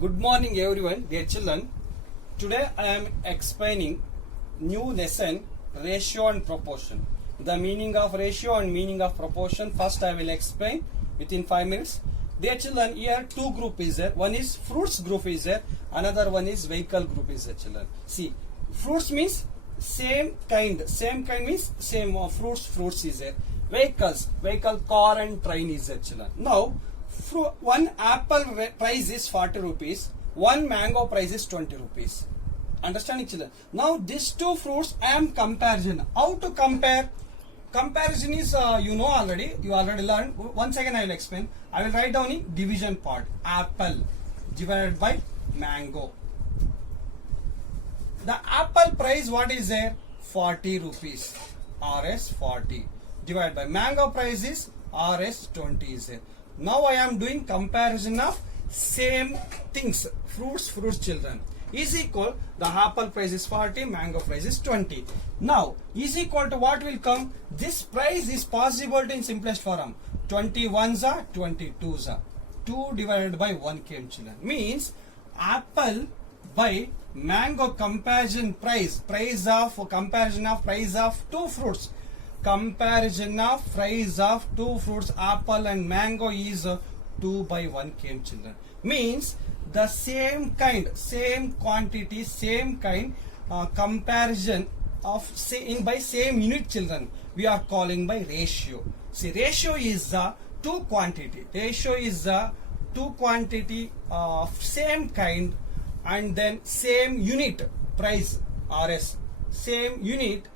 Good morning everyone, dear children. Today I am explaining new lesson ratio and proportion. The meaning of ratio and meaning of proportion first I will explain within 5 minutes. Dear children, here two group is there. One is fruits group is there. Another one is vehicle group is there, children. See, fruits means same kind. Same kind means same fruits is there. Vehicle, car and train is there, children. Now, one apple price is 40 rupees, one mango price is 20 rupees. Understanding, children? Now these two fruits I am comparison. How to compare? Comparison is you already learned. Once again I will explain. I will write down in division part. Apple divided by mango. The apple price what is there? 40 rupees. Rs 40 divided by mango price is Rs 20 is there. Now I am doing comparison of same things, fruits children, is equal, the apple price is 40, mango price is 20. Now is equal to what will come? This price is possible in simplest form. 21s are 22s are 2 divided by 1 came, children. Means apple by mango comparison price of comparison of price of two fruits. Comparison of price of two fruits, apple and mango, is 2 by 1 came, children. Means the same kind, same quantity, same kind comparison of by same unit, children, we are calling by ratio. See, ratio is the two quantity. Ratio is the two quantity of same kind and then same unit price, Rs, same unit.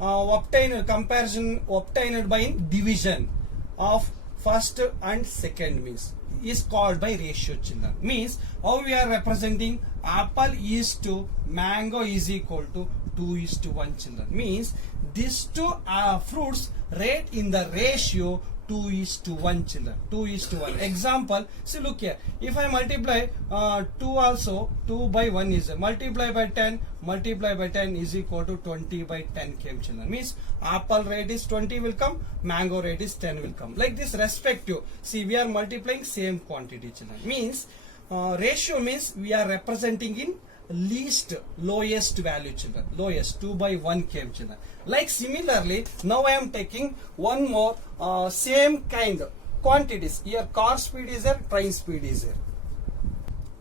Comparison obtained by division of first and second means is called by ratio, children. Means how we are representing apple is to mango is equal to 2:1, children. Means these two fruits rate in the ratio 2:1, children. 2:1. Example, see, look here. If I multiply 2 also, 2 by 1 is multiply by 10 is equal to 20 by 10 came, children. Means apple rate is 20 will come, mango rate is 10 will come. Like this respective. See, we are multiplying same quantity, children. Means ratio means we are representing in lowest value, children. Lowest 2 by 1 came, children. Like similarly, now I am taking one more same kind quantities. Here car speed is there, train speed is there.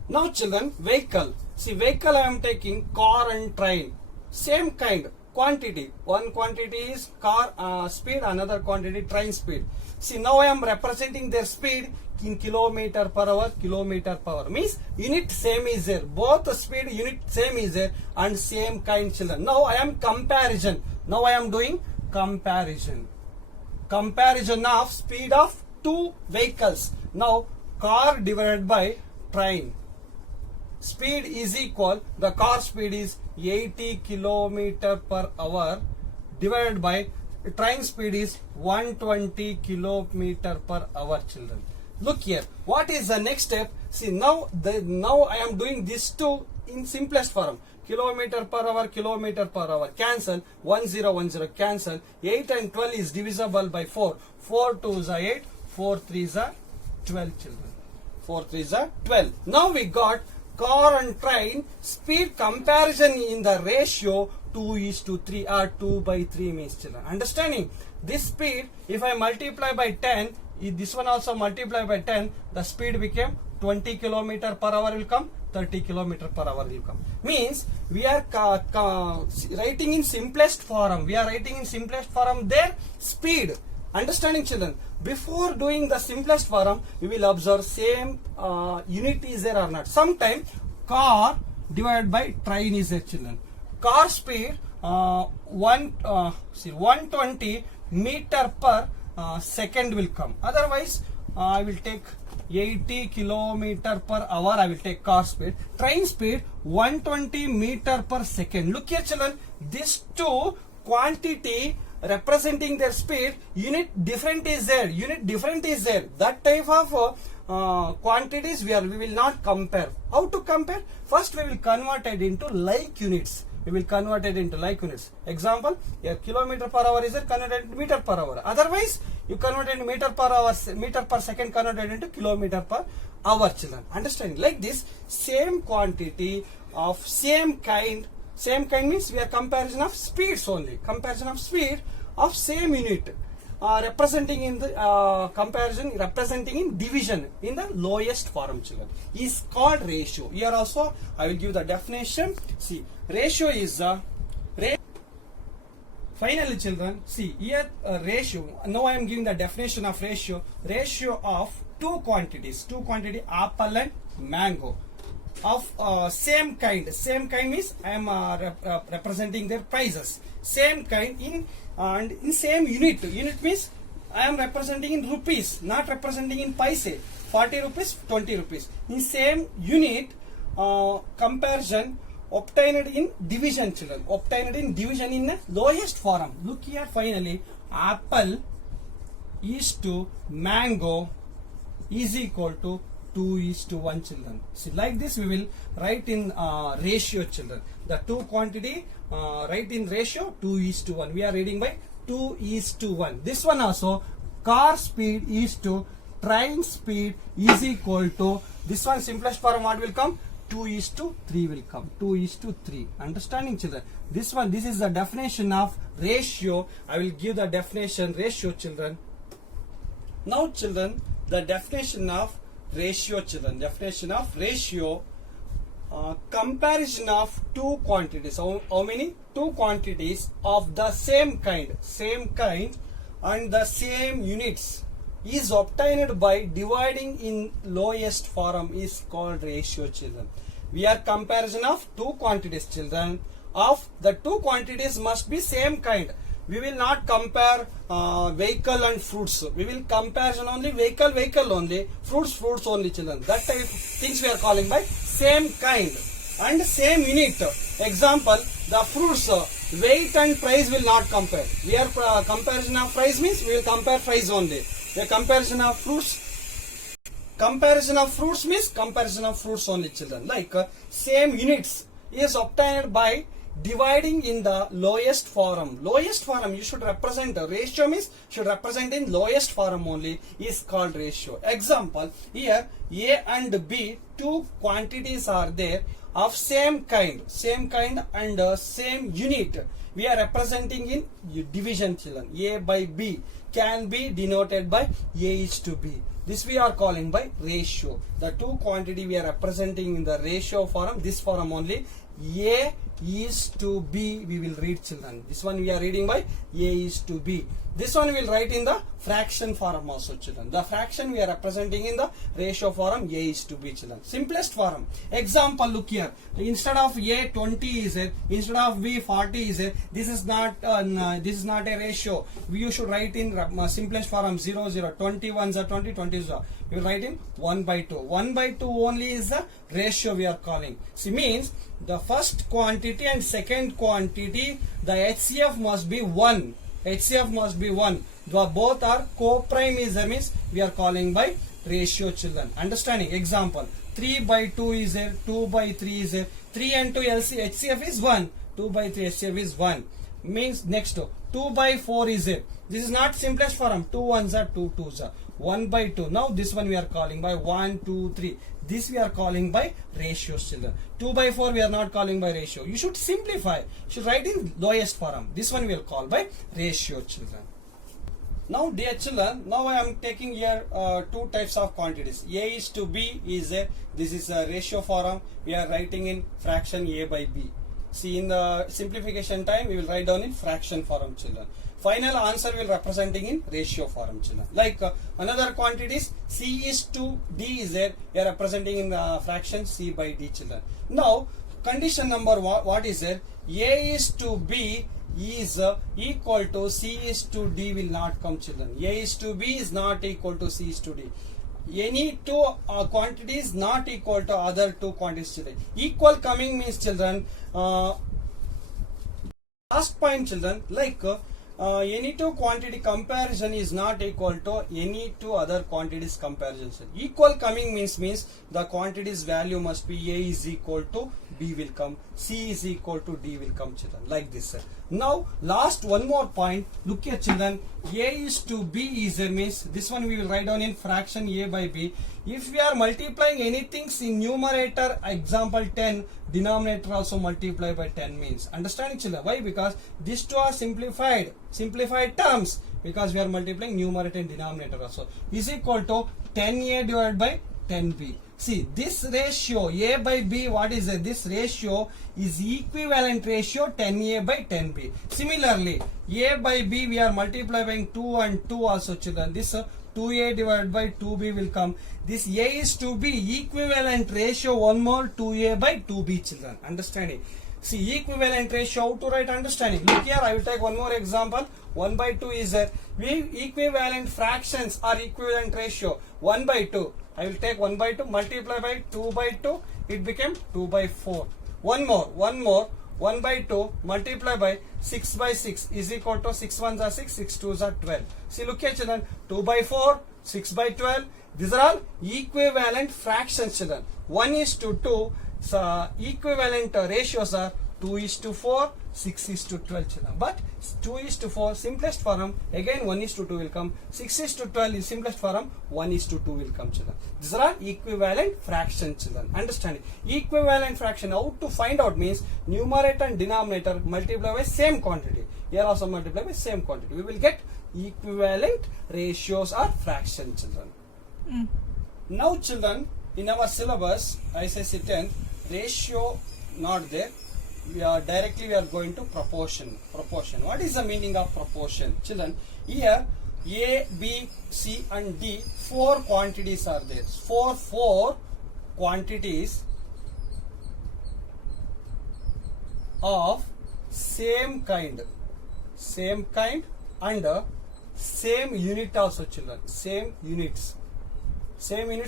Now, children, vehicle. See, vehicle I am taking car and train. Same kind quantity. One quantity is car speed, another quantity train speed. See, now I am representing their speed in kilometer per hour. Means unit same is there. Both speed unit same is there and same kind, children. Now I am comparison. Now I am doing comparison. Comparison of speed of two vehicles. Now car divided by train. Speed is equal, the car speed is 80 kilometer per hour divided by train speed is 120 kilometer per hour, children. Look here, what is the next step? See, now I am doing this two in simplest form. Kilometer per hour, cancel, 1010 cancel, 8 and 12 is divisible by 4, 4 2s are 8, 4 3s are 12, children. 4 3s are 12. Now we got car and train speed comparison in the ratio 2:3 or 2 by 3 means, children. Understanding? This speed, if I multiply by 10, this one also multiply by 10, the speed became 20 kilometer per hour will come, 30 kilometer per hour will come. Means we are writing in simplest form. We are writing in simplest form their speed. Understanding, children? Before doing the simplest form, we will observe same unit is there or not. Sometime car divided by train is there, children. Car speed 120 meter per second will come. Otherwise, I will take 80 kilometer per hour. I will take car speed. Train speed 120 meter per second. Look here, children. These two quantity representing their speed, unit different is there. That type of quantities we will not compare. How to compare? First we will convert it into like units. Example, a kilometer per hour is converted into meter per hour. Otherwise, you convert into meter per hour, meter per second converted into kilometer per hour, children. Understanding? Like this, same quantity of same kind means we are comparison of speeds only, comparison of speed of same unit, representing in the comparison, representing in division in the lowest form, children, is called ratio. Here also I will give the definition. See, ratio is the finally, children, see here ratio. Now I am giving the definition of ratio. Ratio of two quantities, apple and mango, of same kind. Same kind means I am representing their prices. Same kind in same unit. Unit means I am representing in rupees, not representing in paise. 40 rupees, 20 rupees. In same unit, comparison obtained in division, children. Obtained in division in the lowest form. Look here, finally, apple is to mango is equal to 2:1, children. See, like this we will write in ratio, children. The two quantity write in ratio 2:1. We are reading by 2:1. This one also, car speed is to train speed is equal to, this one simplest form what will come? 2:3 will come. 2:3. Understanding, children? This one, this is the definition of ratio. I will give the definition ratio, children. Now, children, the definition of ratio, children. Definition of ratio, comparison of two quantities. How many? Two quantities of the same kind and the same units is obtained by dividing in lowest form is called ratio, children. We are comparison of two quantities, children. Of the two quantities must be same kind. We will not compare vehicle and fruits. We will comparison only vehicle only, fruits only, children. That type of things we are calling by same kind and same unit. Example, the fruits weight and price will not compare. We are comparison of price means we will compare price only. The comparison of fruits means comparison of fruits only, children. Like same units is obtained by dividing in the lowest form. Lowest form you should represent. Ratio means should represent in lowest form only is called ratio. Example, here A and B, two quantities are there of same kind and same unit. We are representing in division, children. A by B can be denoted by A is to B. This we are calling by ratio. The two quantity we are representing in the ratio form, this form only. A is to B we will read, children. This one we are reading by A is to B. This one we will write in the fraction form also, children. The fraction we are representing in the ratio form A is to B, children. Simplest form. Example, look here. Instead of A 20 is it, instead of B 40 is it. This is not a ratio. You should write in simplest form 0 0. 20 ones are 20, 20 is you will write in 1/2. 1/2 only is the ratio we are calling. See, means the first quantity and second quantity, the HCF must be 1. HCF must be 1. Both are co-prime is means we are calling by ratio, children. Understanding? Example, 3/2 is there, 2/3 is there. 3 and 2 HCF is 1. 2/3 HCF is 1. Means next 2/4 is there. This is not simplest form. 2 ones are 2 twos are 1/2. Now this one we are calling by 1, 2, 3. This we are calling by ratios, children. 2/4 we are not calling by ratio. You should simplify. You should write in lowest form. This one we will call by ratio, children. Now, dear children, now I am taking here two types of quantities. A is to B is a, this is a ratio form. We are writing in fraction A by B. See, in the simplification time, we will write down in fraction form, children. Final answer will representing in ratio form, children. Like another quantities, C is to D is there. We are representing in the fraction C by D, children. Now, condition number what is there? A is to B is equal to C is to D will not come, children. A is to B is not equal to C is to D. Any two quantities not equal to other two quantities, children. Equal coming means, children, last point, children, like any two quantity comparison is not equal to any two other quantities comparison. Equal coming means the quantities value must be A is equal to B will come, C is equal to D will come, children. Like this, sir. Now last one more point. Look here children, a is to b is a means this one we will write down in fraction a by b. If we are multiplying anything in numerator, example 10, denominator also multiply by 10 means. Understanding children? Why? Because these two are simplified terms, because we are multiplying numerator and denominator also, is equal to 10a divided by 10b. See this ratio a by b, what is it? This ratio is equivalent ratio 10a by 10b. Similarly a by b we are multiplying 2 and 2 also children. This 2a divided by 2b will come. This a is to b equivalent ratio one more 2a by 2b children. Understanding? See equivalent ratio how to write? Understanding? Look here, I will take one more example. 1 by 2 is there. We equivalent fractions are equivalent ratio 1 by 2. I will take 1 by 2 multiply by 2 by 2, it became 2 by 4. One more 1 by 2 multiply by 6 by 6 is equal to 6 1s are 6, 6 2s are 12. See look here children, 2 by 4, 6 by 12, these are all equivalent fractions children. 1 is to 2, so equivalent ratios are 2 is to 4, 6 is to 12 children. But 2 is to 4 simplest form, again 1 is to 2 will come, 6 is to 12 is simplest form, 1 is to 2 will come children. These are equivalent fractions children. Understanding? Equivalent fraction, how to find out means numerator and denominator multiply by same quantity. Here also multiply by same quantity. We will get equivalent ratios or fraction children. Now children, in our syllabus, ICSE 10, ratio not there. We are going to proportion. What is the meaning of proportion? Children, here A, B, C and D, 4 quantities are there. Four quantities of same kind and same unit also children. Same units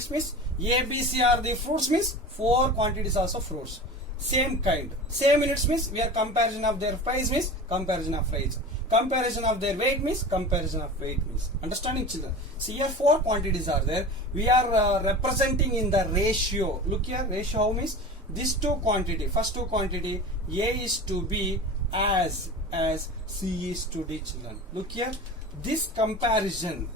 means A, B, C are the fruits means 4 quantities also fruits. Same kind. Same units means we are comparison of their price means comparison of price. Comparison of their weight means comparison of weight means. Understanding children? See here 4 quantities are there. We are representing in the ratio. Look here, ratio how means these 2 quantity. First 2 quantity A is to B as C is to D children. Look here, this comparison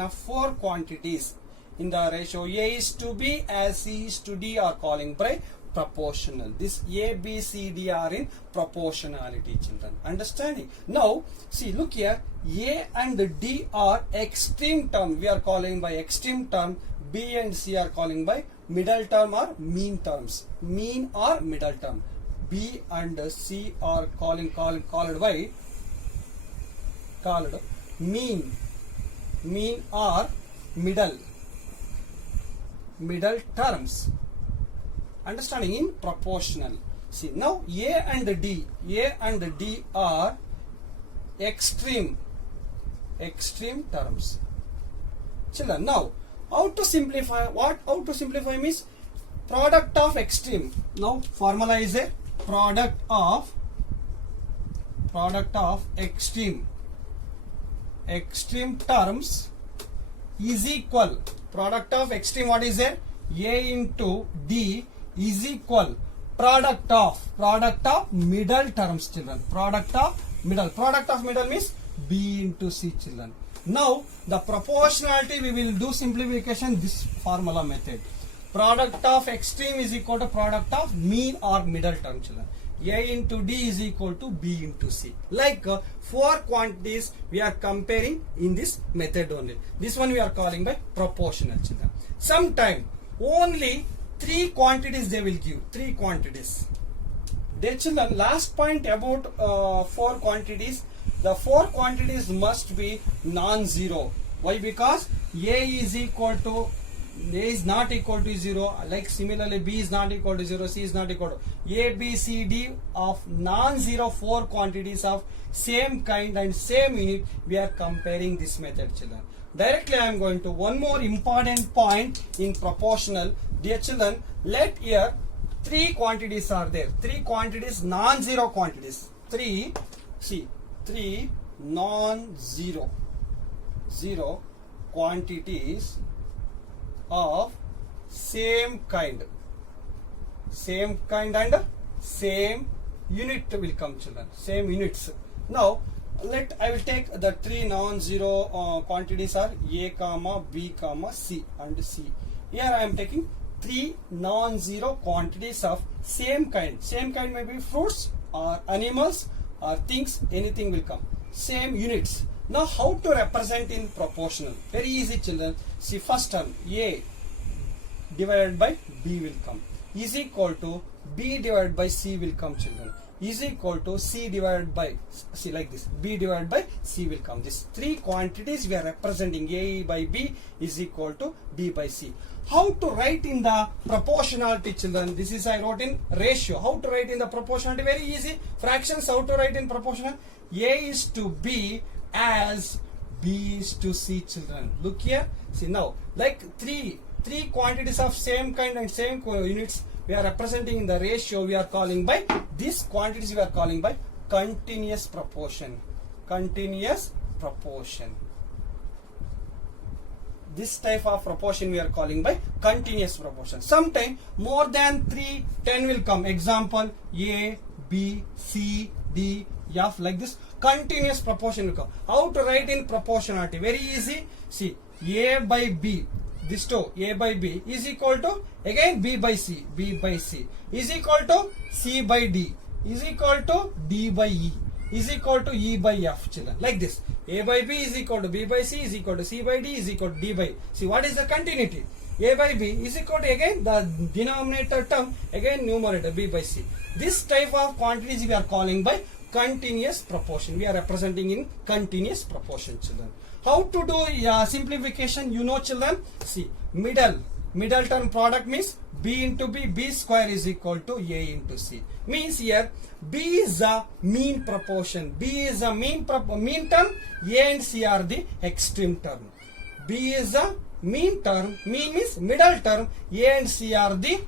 of 4 quantities in the ratio A is to B as C is to D are calling by proportional. This A, B, C, D are in proportionality children. Understanding? Now see look here, A and D are extreme term, we are calling by extreme term. B and C are calling by middle term or mean terms. Mean or middle term. B and C are called mean or middle terms. Understanding? In proportional. See now A and D are extreme terms children. Now how to simplify? How to simplify means product of extreme. Now formula is a product of extreme terms is equal, product of extreme what is there? A into D is equal product of middle terms children. Product of middle means B into C children. Now the proportionality we will do simplification this formula method. Product of extreme is equal to product of mean or middle term children. A into D is equal to B into C. Like 4 quantities we are comparing in this method only. This one we are calling by proportional children. Sometime only 3 quantities they will give. 3 quantities. Dear children, last point about 4 quantities. The 4 quantities must be non-zero. Why? Because A is not equal to 0. Like similarly B is not equal to 0. C is not equal to A, B, C, D of non-zero 4 quantities of same kind and same unit. We are comparing this method children. Directly I am going to one more important point in proportional. Dear children, let here 3 quantities are there. 3 quantities, non-zero quantities. 3 non-zero quantities of same kind and same unit will come, children. Same units. Now I will take the three non-zero quantities are A comma B comma C and C. Here I am taking three non-zero quantities of same kind. Same kind may be fruits or animals or things, anything will come. Same units. Now how to represent in proportional? Very easy, children. See, first term A divided by B will come is equal to B divided by C will come, children, is equal to C divided by, see like this, B divided by C will come. These three quantities we are representing, A by B is equal to B by C. How to write in the proportionality, children? This is I wrote in ratio. How to write in the proportionality? Very easy. Fractions, how to write in proportional? A is to B as B is to C, children. Look here. See now, like three quantities of same kind and same units we are representing in the ratio, we are calling by these quantities we are calling by continuous proportion. Continuous proportion. This type of proportion we are calling by continuous proportion. Sometime more than 3, 10 will come. Example A, B, C, D, F, like this. Continuous proportion will come. How to write in proportionality? Very easy. See, A by B. This two, A by B is equal to again B by C. B by C is equal to C by D is equal to D by E is equal to E by F, children. Like this. A by B is equal to B by C is equal to C by D is equal to D by. See, what is the continuity? A by B is equal to again the denominator term, again numerator B by C. This type of quantities we are calling by continuous proportion. We are representing in continuous proportion, children. How to do simplification? You know, children. See, middle term product means B into B. B square is equal to A into C. Means here B is a mean proportion. B is a mean term. A and C are the extreme term. B is a mean term. Mean means middle term. A and C are the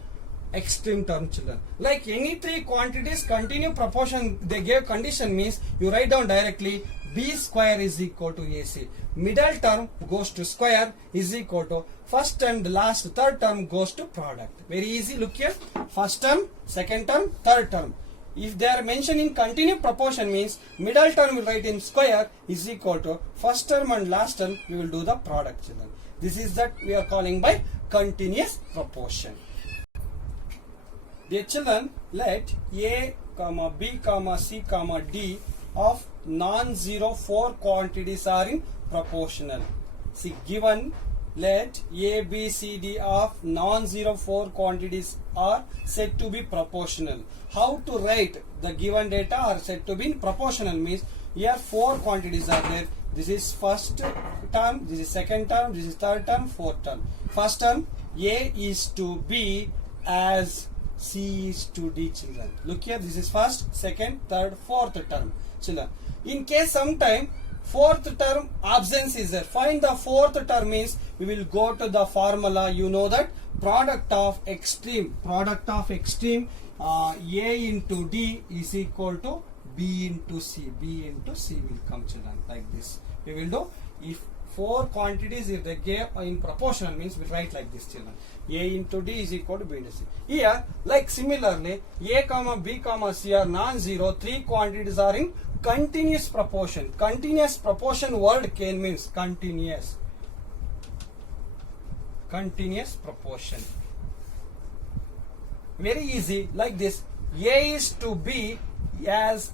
extreme term, children. Like any three quantities continue proportion, they gave condition means you write down directly B square is equal to AC. Middle term goes to square is equal to first and last third term goes to product. Very easy. Look here. First term, second term, third term. If they are mentioned in continuous proportion means middle term will write in square is equal to first term and last term we will do the product, children. This is that we are calling by continuous proportion. Dear children, let A, B, C, D of non-zero 4 quantities are in proportional. See, given let A, B, C, D of non-zero 4 quantities are said to be proportional. How to write the given data are said to be in proportional means here 4 quantities are there. This is first term, this is second term, this is third term, fourth term. First term, A is to B as C is to D, children. Look here, this is first, second, third, fourth term, children. In case sometime fourth term absence is there, find the fourth term means we will go to the formula. You know that product of extreme A into D is equal to B into C. B into C will come, children, like this. We will do if 4 quantities if they gave in proportional means we write like this, children. A into D is equal to B into C. Here, like similarly, A, B, C are non-zero. 3 quantities are in continuous proportion. Continuous proportion word can means continuous. Continuous proportion. Very easy. Like this. A is to B as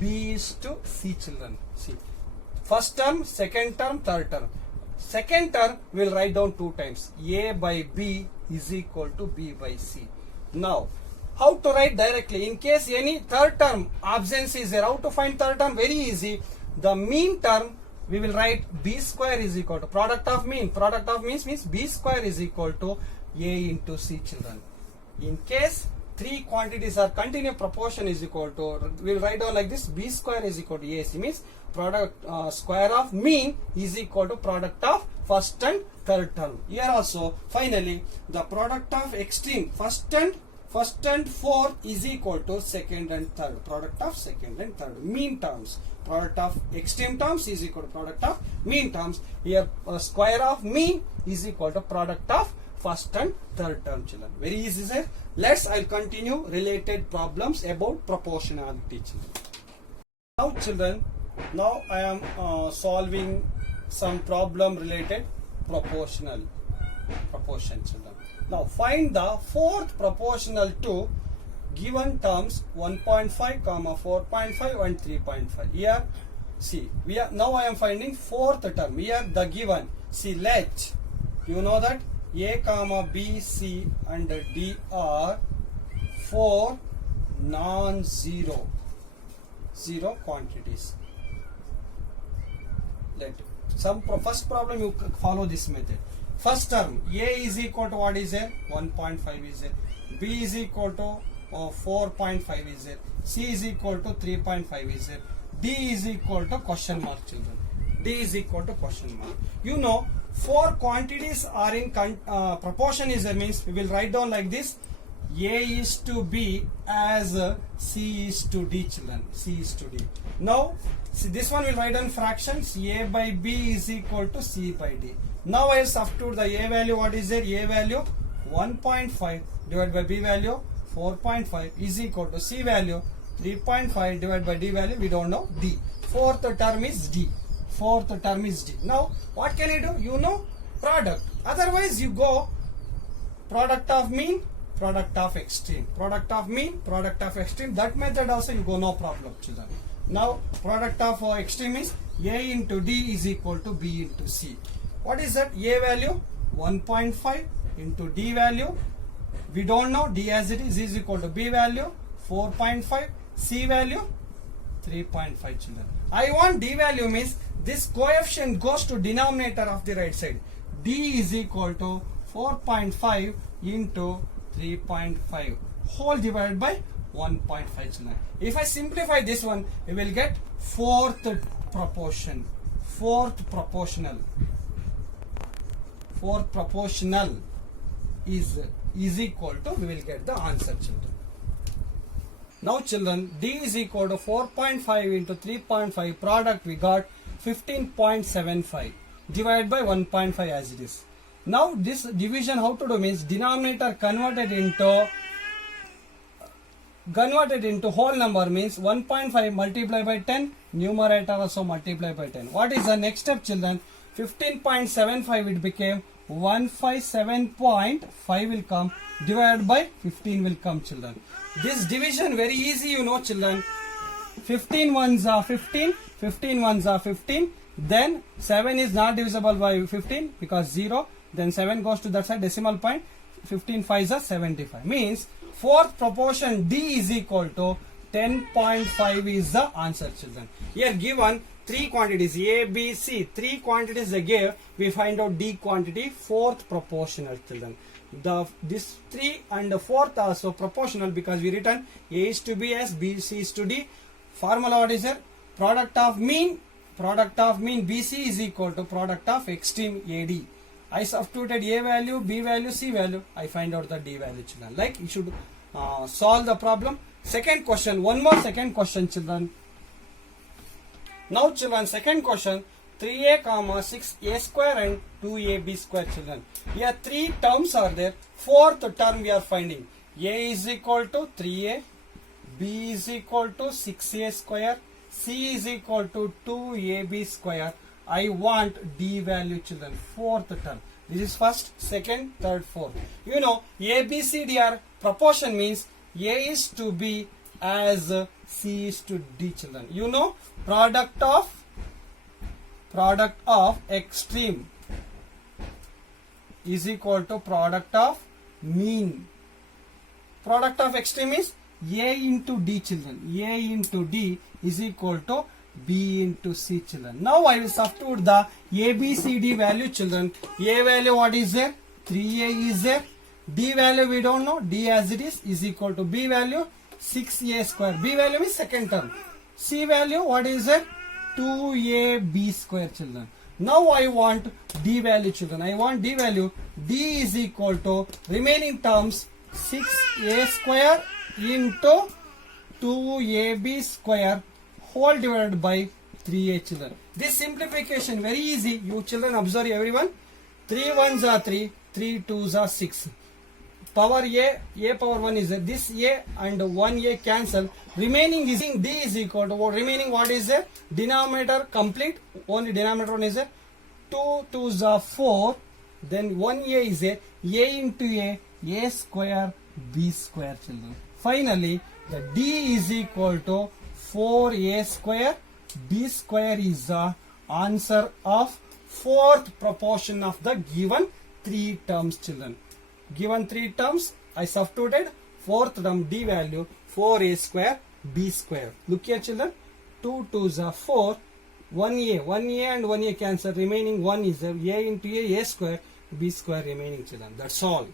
B is to C, children. See. First term, second term, third term. Second term we will write down 2 times. A by B is equal to B by C. Now, how to write directly? In case any third term absence is there, how to find third term? Very easy. The mean term we will write B square is equal to product of mean. Product of means B square is equal to A into C, children. In case 3 quantities are continuous proportion is equal to, we will write down like this. B square is equal to AC means product square of mean is equal to product of first and third term. Here also finally the product of extreme first and fourth is equal to second and third. Product of second and third mean terms. Product of extreme terms is equal to product of mean terms. Here square of mean is equal to product of first and third term, children. Very easy, sir. I'll continue related problems about proportionality, children. Now, children, I am solving some problem related proportion, children. Now, find the fourth proportional to given terms 1.5, 4.5 and 3.5. Here, see, now I am finding fourth term. Here the given, see, let you know that A, B, C and D are four non-zero quantities. First problem, you follow this method. First term, A is equal to what is there? 1.5 is there. B is equal to 4.5 is there. C is equal to 3.5 is there. D is equal to question mark, children. D is equal to question mark. You know, four quantities are in proportion is there, means we will write down like this. A is to B as C is to D, children. C is to D. Now, see, this one will write down fractions. A by B is equal to C by D. Now I will substitute the A value. What is there? A value 1.5 divided by B value 4.5 is equal to C value 3.5 divided by D value, we don't know, D. Fourth term is D. Now, what can you do? You know, product. Otherwise, you go product of mean, product of extreme. Product of mean, product of extreme. That method also you go, no problem, children. Now, product of extreme is A into D is equal to B into C. What is that? A value 1.5 into D value. We don't know, D as it is equal to B value 4.5, C value 3.5, children. I want D value, means this coefficient goes to denominator of the right side. D is equal to 4.5 into 3.5 whole divided by 1.5, children. If I simplify this one, we will get fourth proportional is equal to, we will get the answer, children. Now, children, D is equal to 4.5 into 3.5 product, we got 15.75 divided by 1.5 as it is. Now, this division how to do means denominator converted into whole number, means 1.5 multiplied by 10, numerator also multiplied by 10. What is the next step, children? 15.75 it became 157.5 will come, divided by 15 will come, children. This division very easy, you know, children. 15 ones are 15, 15 ones are 15, then 7 is not divisible by 15 because 0, then 7 goes to that side, decimal point, 15 5s are 75. Means fourth proportion D is equal to 10.5 is the answer, children. Here given three quantities A, B, C, three quantities they gave, we find out D quantity, fourth proportional, children. This 3 and the fourth also proportional because we written A is to B as B, C is to D. Formula what is there? Product of mean BC is equal to product of extreme AD. I substituted A value, B value, C value. I find out the D value, children. Like you should solve the problem. Second question, one more second question, children. Now, children, second question, 3a, 6a square and 2ab square, children. Here three terms are there. Fourth term we are finding. A is equal to 3a, B is equal to 6a square, C is equal to 2ab square. I want D value, children. Fourth term. This is first, second, third, fourth. You know, A, B, C, D are proportion, means A is to B as C is to D, children. You know, product of extreme is equal to product of mean. Product of extreme is A into D, children. A into D is equal to B into C, children. Now I will substitute the A, B, C, D value, children. A value what is there? 3A is there. D value we don't know. D as it is equal to B value 6A square. B value is second term. C value what is there? 2AB square, children. Now I want D value, children. I want D value. D is equal to remaining terms 6A square into 2AB square whole divided by 3A, children. This simplification very easy. You children observe everyone. 3 ones are 3, 3 2s are 6. Power a power 1 is there. This a and 1a cancel. Remaining is d is equal to remaining what is there? Denominator complete. Only denominator 1 is there. 2 2s are 4. Then 1a is a into a square b square, children. Finally, the d is equal to 4a square b square is the answer of fourth proportion of the given three terms, children. Given three terms, I substituted fourth term d value 4a square b square. Look here, children. 2 2s are 4. 1a and 1a cancel. Remaining 1 is a into a square b square remaining, children. That's all.